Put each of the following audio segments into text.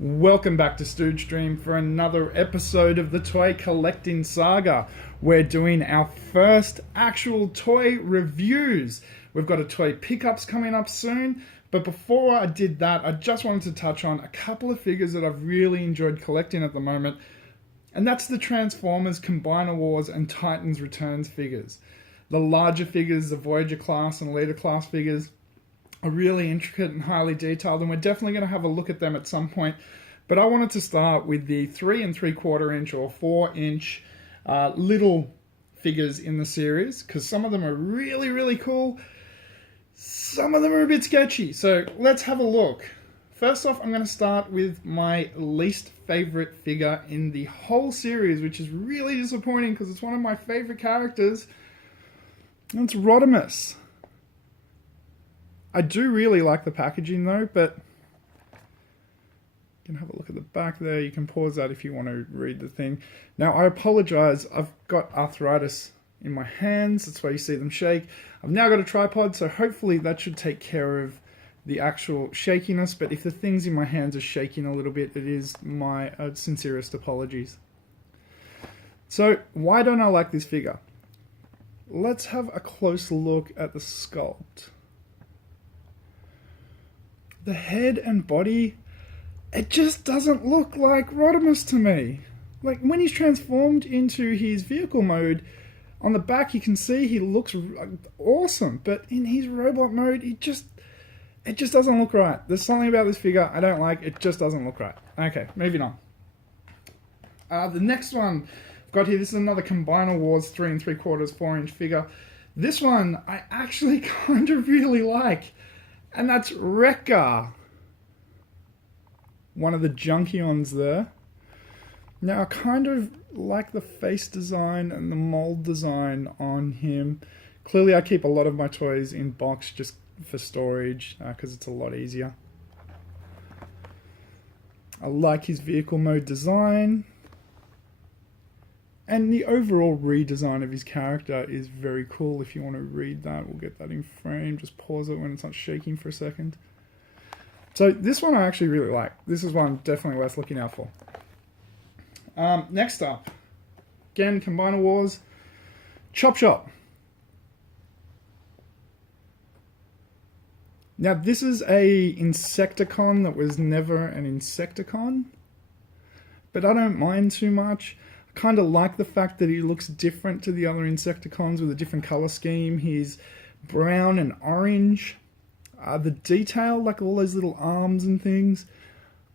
Welcome back to Stooge Stream for another episode of the Toy Collecting Saga. We're doing our first actual toy reviews. We've got a toy pickups coming up soon, but before I did that, I just wanted to touch on a couple of figures that I've really enjoyed collecting at the moment, and that's the Transformers Combiner Wars and Titans Returns figures. The larger figures, the Voyager class and Leader class figures, are really intricate and highly detailed, and we're definitely going to have a look at them at some point. But I wanted to start with the 3 3/4 inch or 4-inch little figures in the series, because some of them are really, really cool. Some of them are a bit sketchy. So let's have a look. First off, I'm going to start with my least favorite figure in the whole series, which is really disappointing because it's one of my favorite characters. And it's Rodimus. I do really like the packaging though, but you can have a look at the back there. You can pause that if you want to read the thing. Now, I apologize. I've got arthritis in my hands. That's why you see them shake. I've now got a tripod, so hopefully that should take care of the actual shakiness. But if the things in my hands are shaking a little bit, it is my sincerest apologies. So why don't I like this figure? Let's have a close look at the sculpt. The head and body, it just doesn't look like Rodimus to me. Like when he's transformed into his vehicle mode, on the back you can see he looks awesome, but in his robot mode, it just doesn't look right. There's something about this figure I don't like. It just doesn't look right. Okay, moving on. The next one I've got here, this is another Combiner Wars 3 3/4 4-inch figure. This one I actually kind of really like. And that's Wreck-Gar, one of the Junkions there. Now, I kind of like the face design and the mold design on him. Clearly, I keep a lot of my toys in box just for storage because it's a lot easier. I like his vehicle mode design. And the overall redesign of his character is very cool. If you want to read that, we'll get that in frame. Just pause it when it's not shaking for a second. So this one I actually really like. This is one definitely worth looking out for. Next up, again, Combiner Wars, Chop Shop. Now this is a Insecticon that was never an Insecticon, but I don't mind too much. Kind of like the fact that he looks different to the other Insecticons with a different color scheme. He's brown and orange. The detail, like all those little arms and things,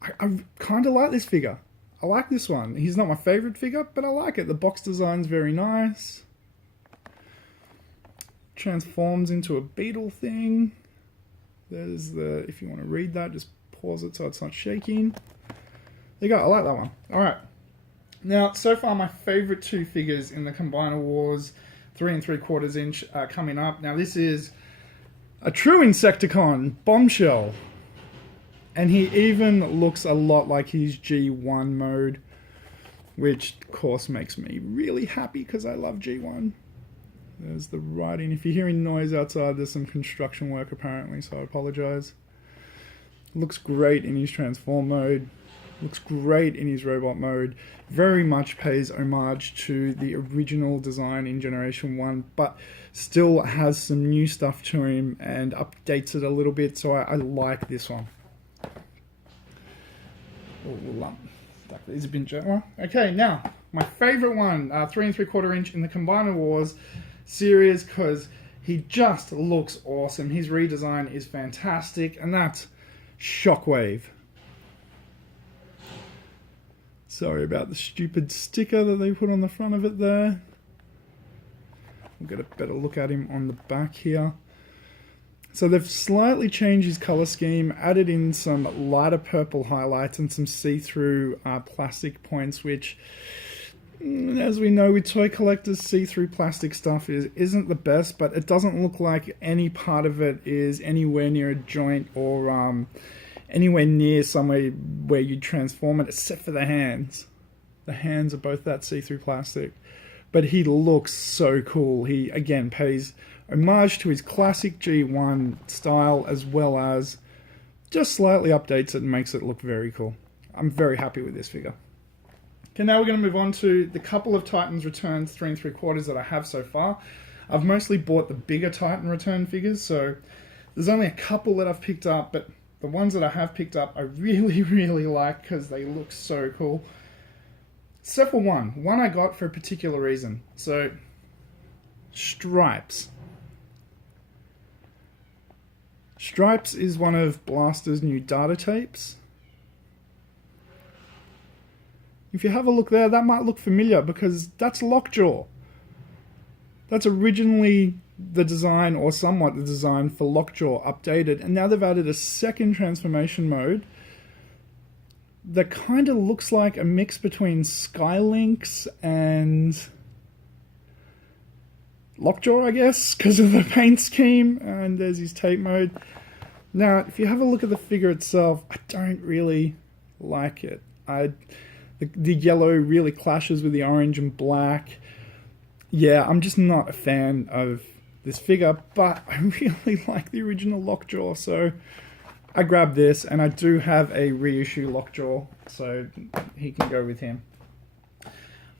I kind of like this figure. I like this one. He's not my favorite figure, but I like it. The box design's very nice. Transforms into a beetle thing. There's the, if you want to read that, just pause it so it's not shaking. There you go, I like that one. Alright. Now, so far my favourite two figures in the Combiner Wars 3 3/4 inch are coming up. Now this is a true Insecticon Bombshell. And he even looks a lot like his G1 mode, which of course makes me really happy because I love G1. There's the writing. If you're hearing noise outside, there's some construction work apparently, so I apologise. Looks great in his transform mode. Looks great in his robot mode. Very much pays homage to the original design in Generation 1, but still has some new stuff to him and updates it a little bit, so I like this one. These have been gentler. Okay, now, my favourite one, 3 3/4 inch in the Combiner Wars series, because he just looks awesome. His redesign is fantastic, and that's Shockwave. Sorry about the stupid sticker that they put on the front of it there. We'll get a better look at him on the back here. So they've slightly changed his color scheme, added in some lighter purple highlights and some see-through plastic points, which, as we know with toy collectors, see-through plastic stuff isn't the best, but it doesn't look like any part of it is anywhere near a joint or anywhere near somewhere where you transform it, except for the hands. The hands are both that see-through plastic. But he looks so cool. He, again, pays homage to his classic G1 style, as well as just slightly updates it and makes it look very cool. I'm very happy with this figure. Okay, now we're going to move on to the couple of Titans Returns 3 3/4 that I have so far. I've mostly bought the bigger Titan Return figures, so there's only a couple that I've picked up, but the ones that I have picked up I really, really like because they look so cool. Except for one I got for a particular reason. So, Stripes. Stripes is one of Blaster's new data tapes. If you have a look there, that might look familiar because that's Lockjaw. That's originally the design, or somewhat the design, for Lockjaw updated, and now they've added a second transformation mode that kind of looks like a mix between Skylynx and Lockjaw, I guess, because of the paint scheme, and there's his tape mode. Now, if you have a look at the figure itself, I don't really like it. The yellow really clashes with the orange and black. Yeah, I'm just not a fan of this figure, but I really like the original Lockjaw, so I grabbed this, and I do have a reissue Lockjaw, so he can go with him.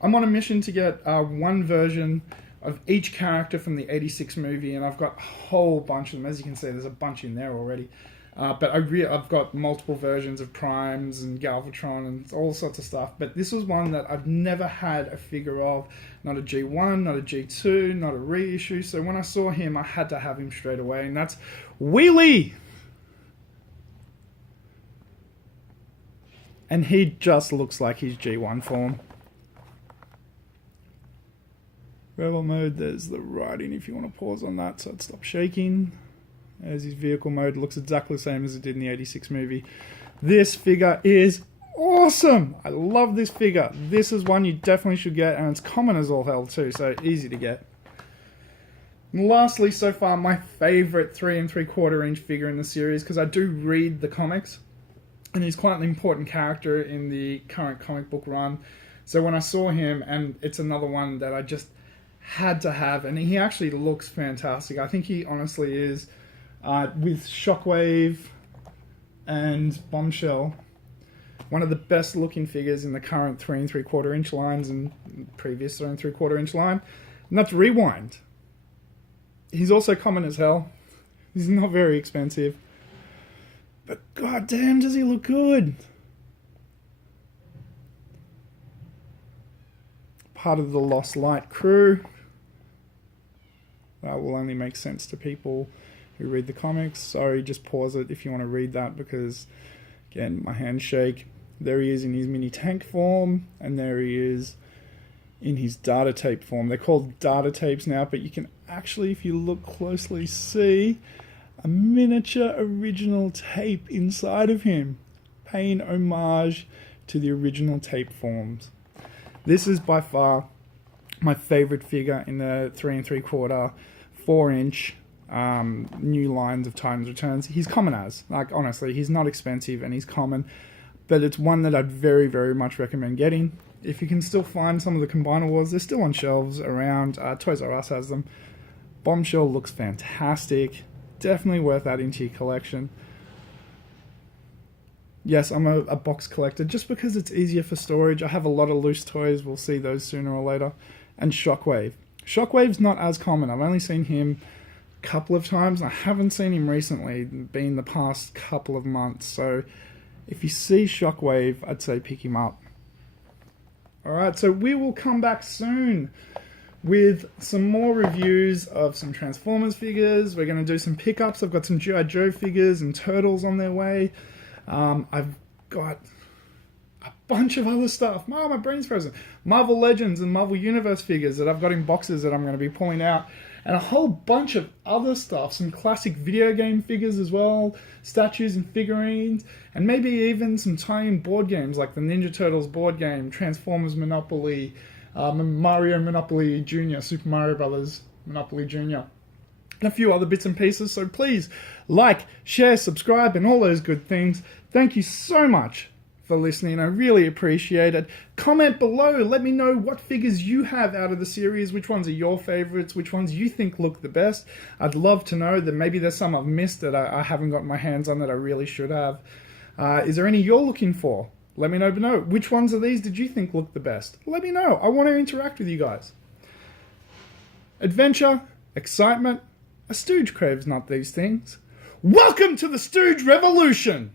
I'm on a mission to get one version of each character from the 86 movie, and I've got a whole bunch of them. As you can see, there's a bunch in there already. But I've got multiple versions of Primes and Galvatron and all sorts of stuff. But this was one that I've never had a figure of. Not a G1, not a G2, not a reissue. So when I saw him, I had to have him straight away. And that's Wheelie! And he just looks like his G1 form. Rebel mode, there's the writing if you want to pause on that so it stops shaking. As his vehicle mode looks exactly the same as it did in the 86 movie. This figure is awesome! I love this figure. This is one you definitely should get, and it's common as all hell too, so easy to get. And lastly, so far, my favourite 3 3/4 inch figure in the series, because I do read the comics, and he's quite an important character in the current comic book run. So when I saw him, and it's another one that I just had to have, and he actually looks fantastic. I think he honestly is, with Shockwave and Bombshell, one of the best looking figures in the current 3 3/4 inch lines and previous 3 3/4 inch line, and that's Rewind. He's also common as hell. He's not very expensive, but god damn does he look good. Part of the Lost Light crew. That will only make sense to people who read the comics. Sorry, just pause it if you want to read that, because again, my hands shake. There he is in his mini tank form, and there he is in his data tape form. They're called data tapes now, but you can actually, if you look closely, see a miniature original tape inside of him, paying homage to the original tape forms. This is by far my favorite figure in the 3 3/4, 4 inch new lines of Titans Returns. He's common as, like, honestly, he's not expensive and he's common, but it's one that I'd very, very much recommend getting. If you can still find some of the Combiner Wars, they're still on shelves around. Toys R Us has them. Bombshell looks fantastic. Definitely worth adding to your collection. Yes, I'm a box collector just because it's easier for storage. I have a lot of loose toys. We'll see those sooner or later. And Shockwave. Shockwave's not as common. I've only seen him a couple of times. I haven't seen him recently, been the past couple of months. So if you see Shockwave, I'd say pick him up. Alright, so we will come back soon with some more reviews of some Transformers figures. We're going to do some pickups. I've got some G.I. Joe figures and Turtles on their way. I've got a bunch of other stuff. Oh, my brain's frozen. Marvel Legends and Marvel Universe figures that I've got in boxes that I'm going to be pulling out. And a whole bunch of other stuff. Some classic video game figures as well. Statues and figurines. And maybe even some tie-in board games like the Ninja Turtles board game, Transformers Monopoly, Mario Monopoly Jr., Super Mario Brothers Monopoly Jr., and a few other bits and pieces. So please like, share, subscribe, and all those good things. Thank you so much for listening. I really appreciate it. Comment below. Let me know what figures you have out of the series. Which ones are your favorites? Which ones you think look the best? I'd love to know. That maybe there's some I've missed that I haven't got my hands on that I really should have. Is there any you're looking for? Let me know below. Which ones of these did you think looked the best? Let me know. I want to interact with you guys. Adventure, excitement, a Stooge craves not these things. Welcome to the Stooge Revolution!